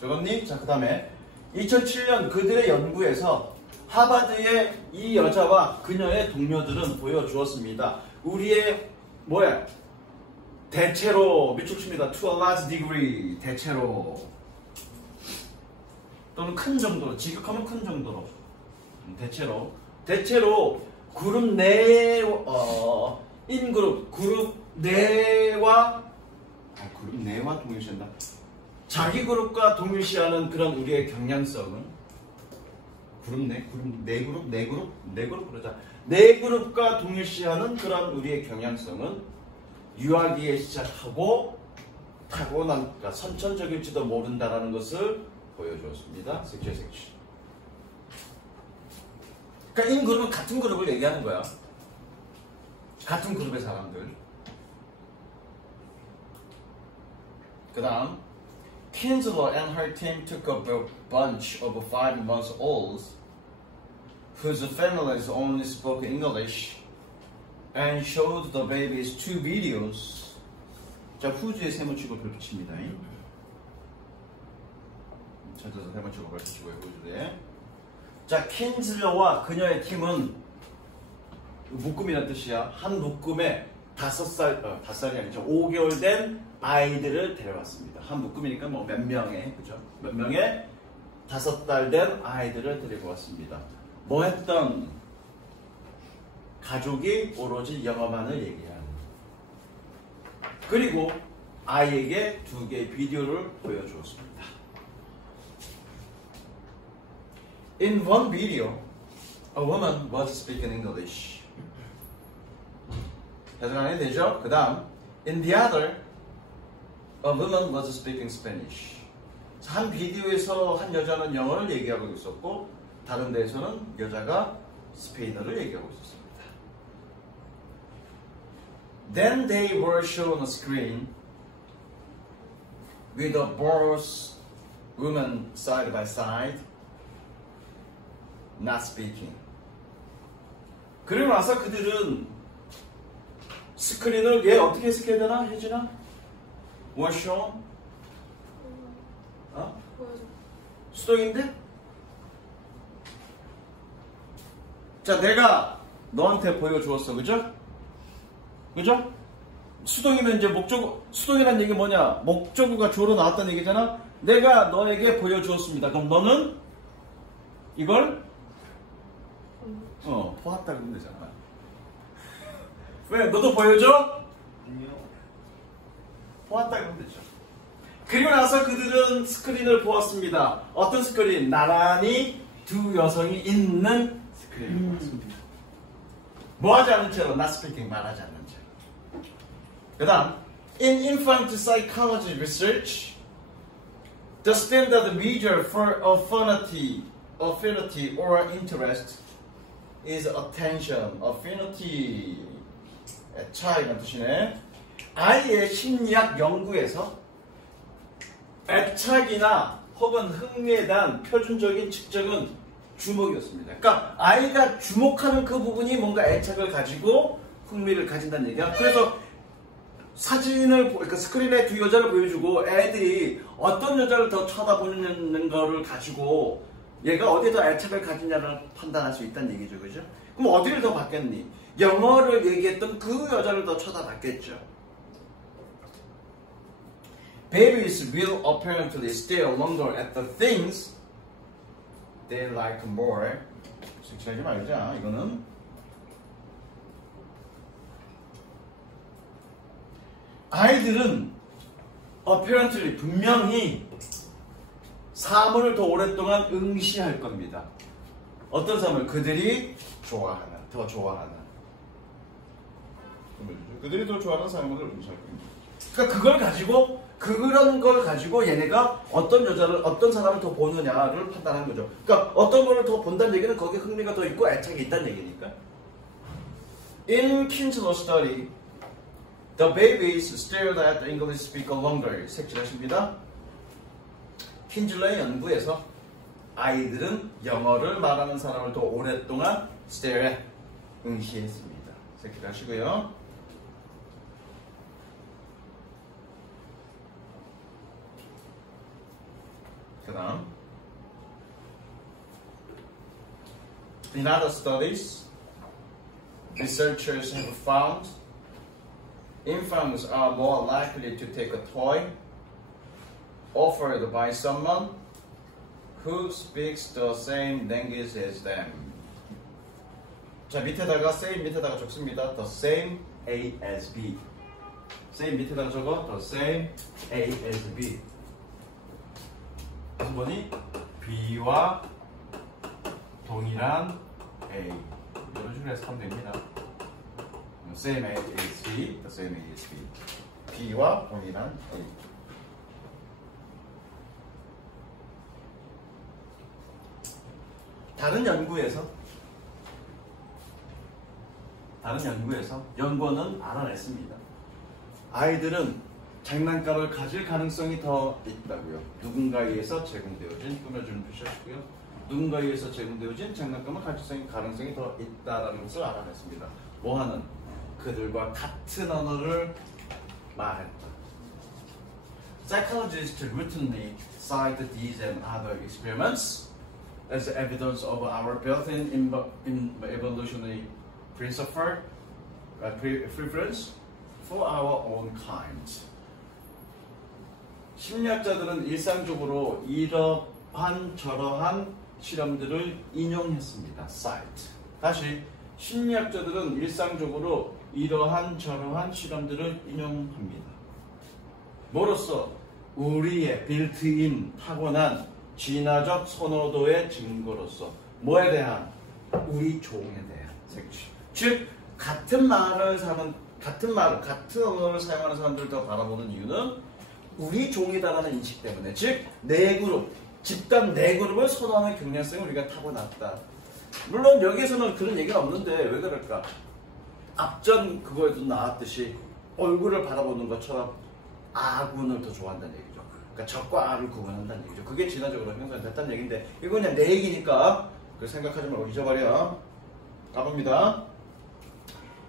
적었니? 자, 그 다음에 2007년 그들의 연구에서 하버드의 이 여자와 그녀의 동료들은 보여주었습니다. 우리의 뭐야? 대체로 밑줄칩니다. To a large degree. 대체로. 또는 큰 정도로. 지극하면 큰 정도로. 대체로 그룹 내 인그룹 그룹 내와 그룹 내와 동일시한다. 자기 그룹과 동일시하는 그런 우리의 경향성은 네 그룹 그러자. 네 그룹과 동일시하는 그런 우리의 경향성은 유아기에 시작하고 타고난 그러니까 선천적일지도 모른다라는 것을 보여주었습니다. 색칠. 그러니까 인그룹은 같은 그룹을 얘기하는 거야. 같은 그룹의 사람들. 그 다음 Kinsler and her team took up a bunch of 5-month-olds whose families only spoke English and showed the babies 2 videos. 자, whose의 세모치고 붙입니다. 찾아서 세모치고 붙이고요. whose에. 자, 킨즐러와 그녀의 팀은 묶음이라는 뜻이야. 한 묶음에 5살이 아니죠. 5개월 된 아이들을 데려왔습니다. 한 묶음이니까 뭐 몇 명의, 그죠? 몇 명의 5달 된 아이들을 데리고 왔습니다. 뭐 했던? 가족이 오로지 영어만을 얘기하는. 그리고 아이에게 2개의 비디오를 보여주었습니다. In one video, a woman was speaking English. 해석이 되죠? 그 다음, in the other, a woman was speaking Spanish. 한 비디오에서 한 여자는 영어를 얘기하고 있었고, 다른 데에서는 여자가 스페인어를 얘기하고 있었습니다. Then they were shown a screen with a both women side by side. Not speaking. 그리고 나서 그들은 스크린을 얘 어떻게 해석해야 되나? 혜진아? Was shown? 보여줘. 수동인데? 자, 내가 너한테 보여주었어. 그죠? 그죠? 수동이면 이제 수동이란 얘기 뭐냐? 목적어가 주어로 나왔다는 얘기잖아? 내가 너에게 보여주었습니다. 그럼 너는 이걸 보았다 그러면 되잖아. 왜? 너도 보여줘? 아니요. 보았다 그러면 되죠. 그리고 나서 그들은 스크린을 보았습니다. 어떤 스크린? 나란히 2 여성이 있는 스크린을 보았습니다. 뭐 하지 않는 채로, not speaking, 말하지 않는 채로. 그 다음, in infant psychology research, the standard measure for affinity or interest is attention, affinity. 애착이라는 뜻이네. 아이의 심리학 연구에서 애착이나 혹은 흥미에 대한 표준적인 측정은 주목이었습니다. 그러니까 아이가 주목하는 그 부분이 뭔가 애착을 가지고 흥미를 가진다는 얘기야. 그래서 사진을, 그러니까 스크린에 2 여자를 보여주고 애들이 어떤 여자를 더 쳐다보는 거를 가지고 얘가 어디에 더 애착을 가지냐를 판단할 수 있다는 얘기죠. 그죠? 그럼 어디를 더 봤겠니? 영어를 얘기했던 그 여자를 더 쳐다봤겠죠. Babies will apparently stare longer at the things they like more. 색칠하지 말자. 이거는 아이들은 apparently 분명히 사물을 더 오랫동안 응시할 겁니다. 어떤 사물? 그들이 좋아하는, 더 좋아하는. 그들이 더 좋아하는 사물을 응시할 겁니다. 그러니까 그런 걸 가지고 얘네가 어떤 여자를, 어떤 사람을 더 보느냐를 판단하는 거죠. 그러니까 어떤 거를 더 본다는 얘기는 거기에 흥미가 더 있고 애착이 있다는 얘기니까. In Kinsler study, the babies stared at the English speaker longer. 색칠하십니다. 킨즐러의 연구에서 아이들은 영어를 말하는 사람을 더 오랫동안 stare, 응시했습니다. 색칠하시고요. 그 다음, in other studies, researchers have found Infants are more likely to take a toy offered by someone who speaks the same language as them. 자, 밑에다가 same 밑에다가 적습니다. The same A as B. same 밑에다가 적어. The same A as B. 무슨 뭐니? B와 동일한 A. 이런 식으로 해서 하면 됩니다. Same A as B. The same A as B. B와 동일한 A. 다른 연구에서 연구원은 알아냈습니다. 아이들은 장난감을 가질 가능성이 더 있다고요. 누군가에 의해서 제공되어진 꾸며주는 표시하시고요. 누군가에 의해서 제공되어진 장난감을 가질 가능성이 더 있다라는 것을 알아냈습니다. 뭐하는? 그들과 같은 언어를 말했다. Psychologists routinely cite these and other experiments as evidence of our built-in evolutionary preference for our own kind. 심리학자들은 일상적으로 이러한 저러한 실험들을 인용했습니다. cite. 다시 심리학자들은 일상적으로 이러한 저러한 실험들을 인용합니다. 뭐로써? 우리의 빌트인 타고난 진화적 선호도의 증거로서. 뭐에 대한? 우리 종에 대한 색취. 즉 같은 언어를 사용하는 사람들도 바라보는 이유는 우리 종이다라는 인식 때문에. 즉 내 그룹, 집단 내 그룹을 선호하는 경향성이 우리가 타고났다. 물론 여기에서는 그런 얘기가 없는데 왜 그럴까? 앞전 그거에도 나왔듯이 얼굴을 바라보는 것처럼 아군을 더 좋아한다는 얘기죠. 그러니까 적과 아를 구분한다는 얘기죠. 그게 진화적으로 형성됐다는 얘기인데 이거 그냥 내 얘기니까 그 생각하지 말고 잊어버려. 가봅니다.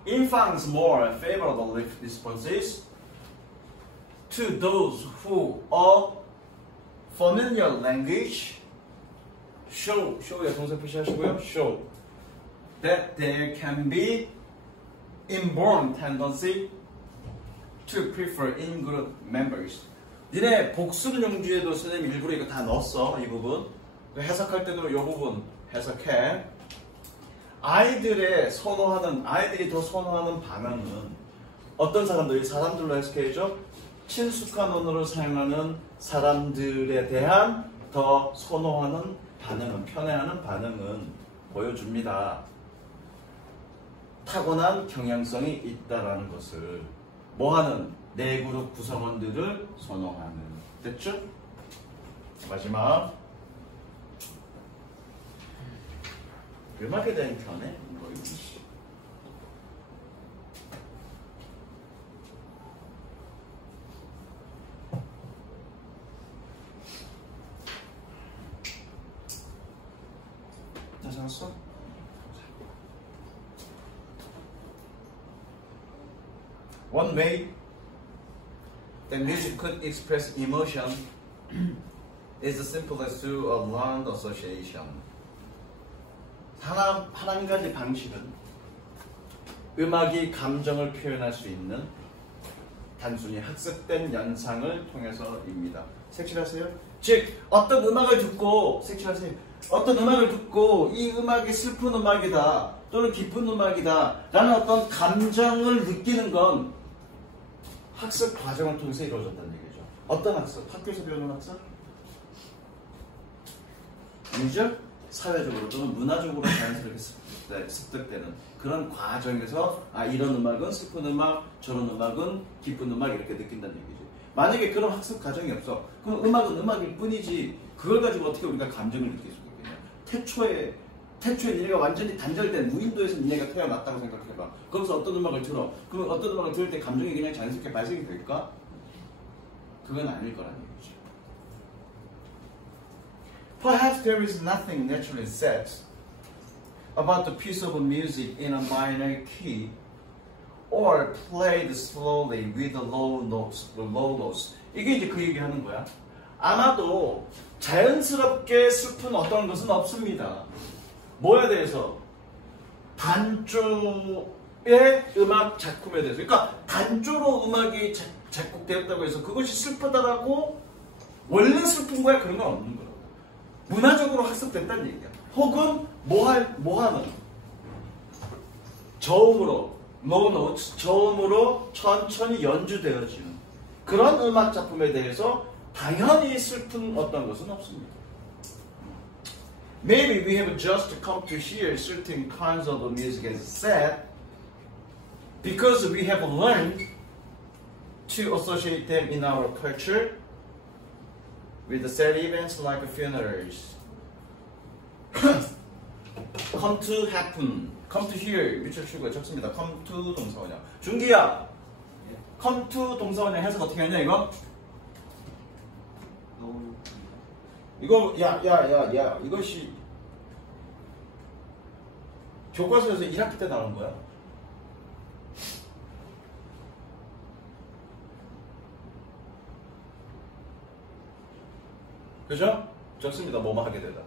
Infants more favorable responses to those who are familiar language show의 동사 표시하시고요. show that there can be inborn tendency to prefer in-group members. 니네 복습용주에도 선생님 일부러 이거 다 넣었어. 이 부분 해석할 때도 이 부분 해석해. 아이들이 더 선호하는 반응은 어떤 사람들로 해석해야죠? 친숙한 언어를 사용하는 사람들에 대한 더 선호하는 반응은, 편애하는 반응은 보여줍니다. 타고난 경향성이 있다라는 것을. 뭐하는? 내 그룹 구성원들을 선호하는. 됐죠? 마지막. 음악에 대한 견해? 뭐 이거. 다 잡았어? One way that music could express emotion is simplest through a learned association. 한 가지 방식은 음악이 감정을 표현할 수 있는 단순히 학습된 연상을 통해서입니다. 색칠하세요. 즉 어떤 음악을 듣고 색칠하세요. 어떤 음악을 듣고 이 음악이 슬픈 음악이다 또는 기쁜 음악이다 라는 어떤 감정을 느끼는 건 학습 과정을 통해서 이루어졌다는 얘기죠. 어떤 학습? 학교에서 배우는 학습? 아니죠? 사회적으로 또는 문화적으로 자연스럽게 습득되는 그런 과정에서 이런 음악은 슬픈 음악, 저런 음악은 기쁜 음악 이렇게 느낀다는 얘기죠. 만약에 그런 학습 과정이 없어. 그럼 음악은 음악일 뿐이지 그걸 가지고 어떻게 우리가 감정을 느낄 수 있겠냐. 태초에 니네가 완전히 단절된 무인도에서 니네가 태어났다고 생각해봐. 거기서 어떤 음악을 들어. 그러면 어떤 음악을 들을 때 감정이 그냥 자연스럽게 발생이 될까? 그건 아닐 거라는 얘기죠. Perhaps there is nothing naturally said about the piece of music in a minor key or played slowly with the low notes. 이게 이제 그 얘기하는 거야. 아마도 자연스럽게 슬픈 어떤 것은 없습니다. 뭐에 대해서? 단조 음악 작품에 대해서, 그러니까 단조로 음악이 작곡되었다고 해서 그것이 슬프다라고 원래 슬픈 거야 그런 건 없는 거야. 문화적으로 학습됐다는 얘기야. 혹은 뭐하는 저음으로 low notes, 저음으로 천천히 연주되어지는 그런 음악 작품에 대해서 당연히 슬픈 어떤 것은 없습니다. Maybe we have just come to hear certain kinds of music as sad because we have learned to associate them in our culture with the sad events like funerals. Come to happen. Come to hear. 위치를 주고 적습니다. Come to 동사원형. 준기야. Come to 동사원형 해석 어떻게 하냐 이거? 이거 야 이것이 교과서에서 1학기 때 나온 거야. 그죠? 적습니다. 뭐뭐 하게 되다.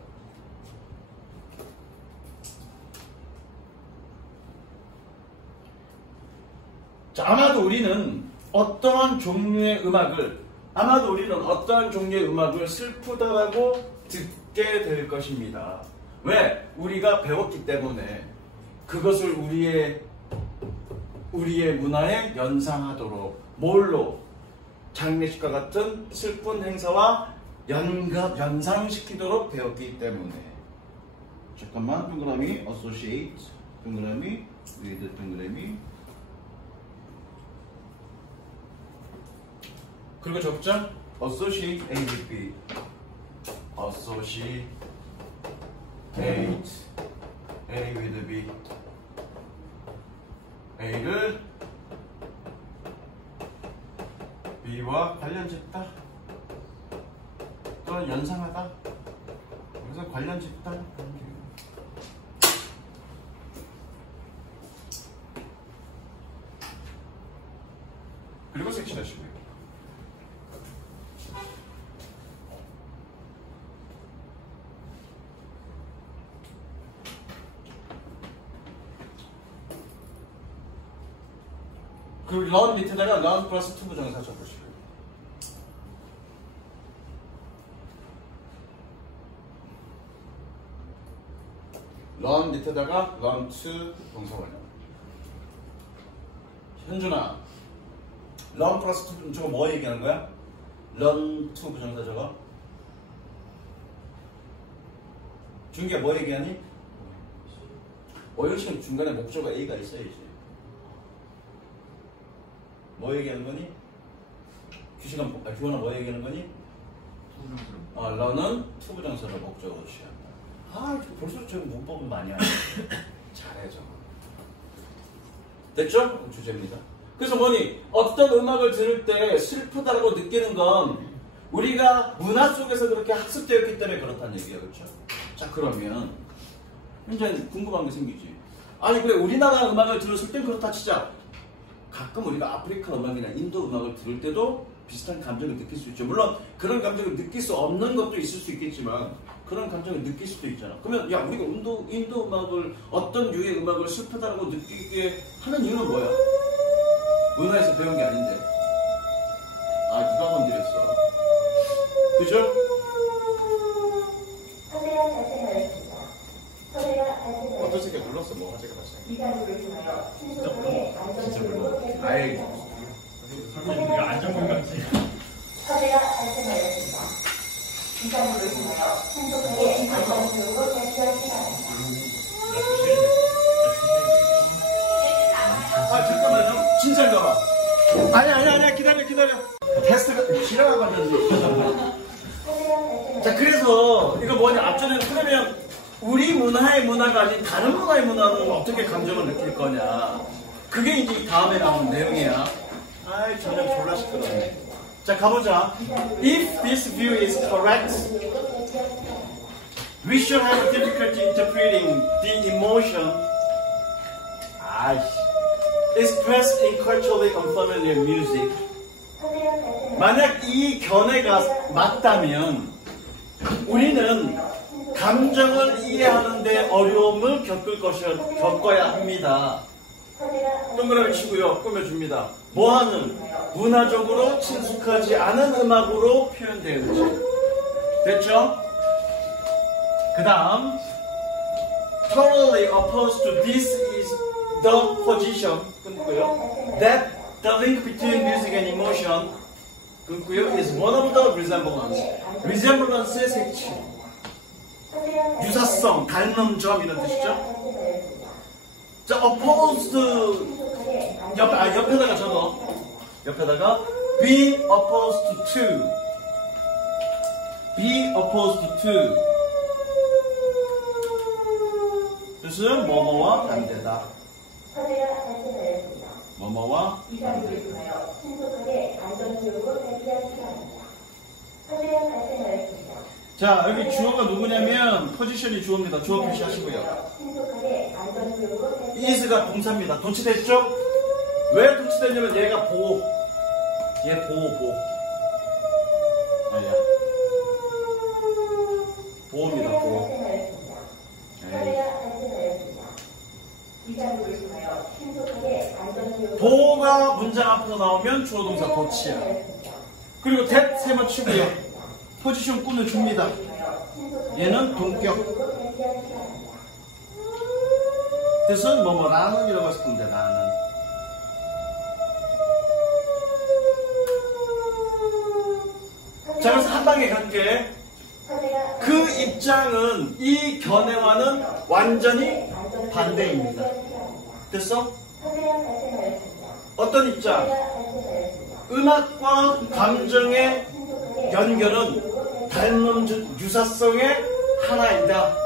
자, 아마도 우리는 어떠한 종류의 음악을 슬프다라고 듣게 될 것입니다. 왜? 우리가 배웠기 때문에 그것을 우리의 문화에 연상하도록 뭘로? 장례식과 같은 슬픈 행사와 연상시키도록 배웠기 때문에. 잠깐만, 동그라미 associate, 동그라미 with, 동그라미 그리고 적자 associate A with B, associate A with B. A를 B와 관련짓다 또는 연상하다. 그래서 관련짓다. 그리고 섹션하시고요. 그리고 learn 밑에다가 learn 플러스 to 부정사 적으시고요. learn 밑에다가 learn to 동사원형. 현준아, learn 플러스 to 저거 뭐 얘기하는 거야? learn to 부정사 저거? 준기야 뭐 얘기하니? 어효시는 중간에 목적어 A가 있어야지. 뭐 얘기하는 거니? 규원아 뭐 얘기하는 거니? 너는 투부정사를 목적으로 취한다. 벌써 지금 문법은 많이 하네. 잘해줘. 됐죠? 주제입니다. 그래서 뭐니? 어떤 음악을 들을 때 슬프다라고 느끼는 건 우리가 문화 속에서 그렇게 학습되었기 때문에 그렇다는 얘기야. 그렇죠? 자, 그러면 이제 궁금한 게 생기지. 아니 그래, 우리나라 음악을 들었을 땐 그렇다 치자. 가끔 우리가 아프리카 음악이나 인도 음악을 들을 때도 비슷한 감정을 느낄 수 있죠. 물론 그런 감정을 느낄 수 없는 것도 있을 수 있겠지만 그런 감정을 느낄 수도 있잖아. 그러면 야, 우리가 인도 음악을, 어떤 유의 음악을 슬프다라고 느끼게 하는 이유는 뭐야? 문화에서 배운 게 아닌데. 누가 건드렸어? 그죠? 어떤 새끼가 불렀어? 뭐 화제가 났어? 진짜 몰라. 아이, 설마 우리가 안전문 같지? 섭외가 발생하였습니다. 이산물을 통하여 신속하게 관광지역으로 대피할 시간입니다. 잠깐만요. 진짜인가 봐. 아니야. 기다려. 테스트가 지나가거든요. 자, 그래서 이거 뭐냐? 앞전에 그러면 우리 문화의 문화가 아닌 다른 문화의 문화는 어떻게 감정을 느낄 거냐? 그게 이제 다음에 나오는 내용이야. 저녁 졸라 시끄러워. 자, 가보자. If this view is correct, we should have difficulty interpreting the emotion expressed in culturally unfamiliar music. 만약 이 견해가 맞다면 우리는 감정을 이해하는데 어려움을 겪어야 합니다. 동그라미 치고요. 꾸며줍니다. 뭐하는? 문화적으로 친숙하지 않은 음악으로 표현되어야지. 됐죠? 그 다음 totally opposed to this is the position 끊고요. That the link between music and emotion 끊고요. is one of the resemblance. resemblance의 색칠. 유사성, 닮은 점 이런 뜻이죠. 자, opposed 옆에다가 적어. 옆에다가 be opposed to. be opposed to. 뜻은 뭐뭐와 반대다. 뭐뭐와 자, 여기 주어가 누구냐면 포지션이 주어입니다. 주어 표시하시고요. is가 동사입니다. 도치됐죠? 왜 도치됐냐면 얘가 보호. 얘 보호. 아야. 보호입니다. 보호. 보호가 문장 앞으로 나오면 주어 동사 도치야. 그리고 that 세번 치고요. 포지션 꾸며줍니다. 얘는 동격. 뜻은 뭐뭐라는 이라고 했을 건데 나는. 자, 그래서 한 방에 갈게. 그 입장은 이 견해와는 완전히 반대입니다. 됐어? 어떤 입장? 음악과 감정의 연결은 닮은 유사성의 하나이다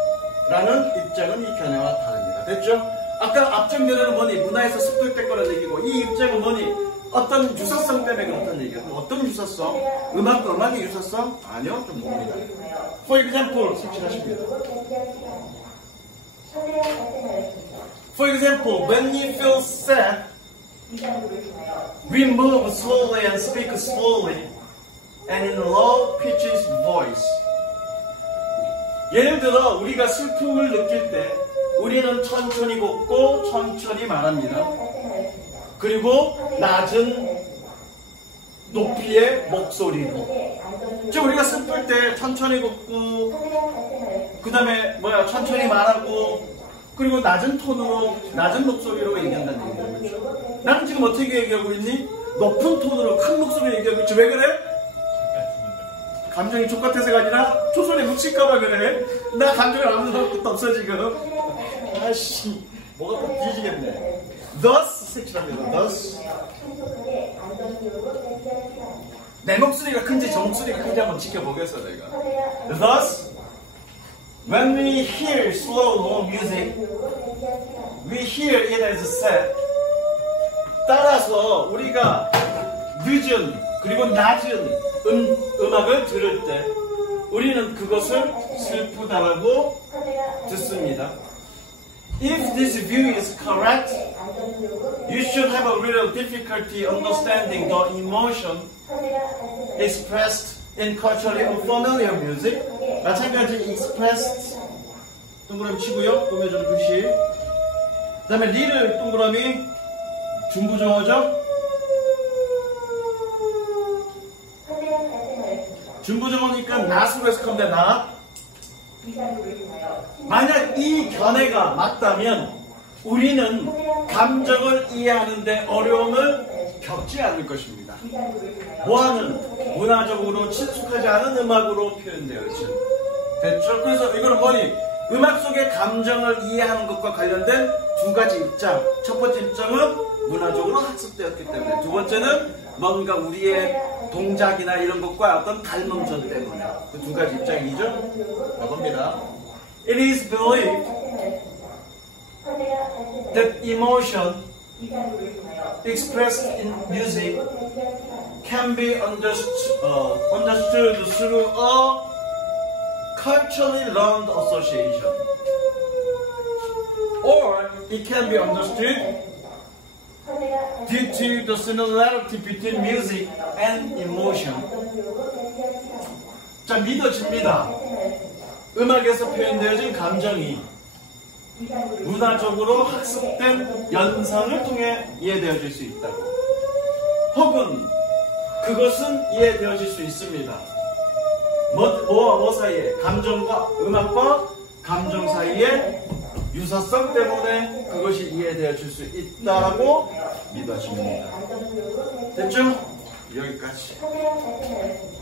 라는 입장은 이 견해와 다릅니다. 됐죠? 아까 앞전 견해는 뭐니? 문화에서 습득될 거라는 얘기고, 이 입장은 뭐니? 어떤 유사성 때문에 그렇다는 얘기야. 어떤 유사성? 음악과 음악의 유사성? 아니요, 좀 봅니다. For example, 색칠하십니다. For example, when you feel sad, we move slowly and speak slowly and in low pitched voice. 예를 들어 우리가 슬픔을 느낄 때 우리는 천천히 걷고 천천히 말합니다. 그리고 낮은 높이의 목소리로. 즉 우리가 슬플 때 천천히 걷고 그 다음에 천천히 말하고 그리고 낮은 톤으로 낮은 목소리로 얘기한다는 얘기죠. 그렇죠? 나는 지금 어떻게 얘기하고 있니? 높은 톤으로 큰 목소리로 얘기하고 있지. 왜 그래? 감정이 족같아서가 아니라 초선에 묻힐까봐 그래. 나 감정을 아무도 것도 없어 지금. 아씨 뭐가 또 뒤지겠네. Thus 색칠합니다. Thus 내 목소리가 큰지 저 목소리가 큰지 한번 지켜보겠어 내가. Thus when we hear slow low music we hear it as sad. 따라서 우리가 늦은 그리고 낮은 음악을 들을 때 우리는 그것을 슬프다라고 듣습니다. If this view is correct, you should have a little difficulty understanding the emotion expressed in culturally unfamiliar music. 마찬가지 expressed 동그라미 치고요. 꾸며주는 표시. 그 다음에 리를 동그라미 중부정어죠. 중부정어니까 not으로 해서 건데 not. 만약 이 견해가 맞다면 우리는 감정을 이해하는데 어려움을 겪지 않을 것입니다. 뭐하는? 문화적으로 친숙하지 않은 음악으로 표현되어 있죠. 됐죠? 그래서 이거는 뭐니? 음악 속의 감정을 이해하는 것과 관련된 두 가지 입장. 첫 번째 입장은 문화적으로 학습되었기 때문에, 두 번째는 뭔가 우리의 동작이나 이런 것과 어떤 닮음점 때문에. 그 두 가지 입장이죠. 이겁니다. It is believed that emotion expressed in music can be understood through a culturally learned association, or it can be understood due to the similarity between music and emotion. 자, 믿어집니다. 음악에서 표현되어진 감정이 문화적으로 학습된 연상을 통해 이해되어질 수 있다고. 혹은 그것은 이해되어질 수 있습니다. 뭐와 뭐 사이에, 감정과 음악과 감정 사이에 유사성 때문에 그것이 이해되어질 수 있다고 믿어집니다. 됐죠? 여기까지. 사제가 발생하였습니다.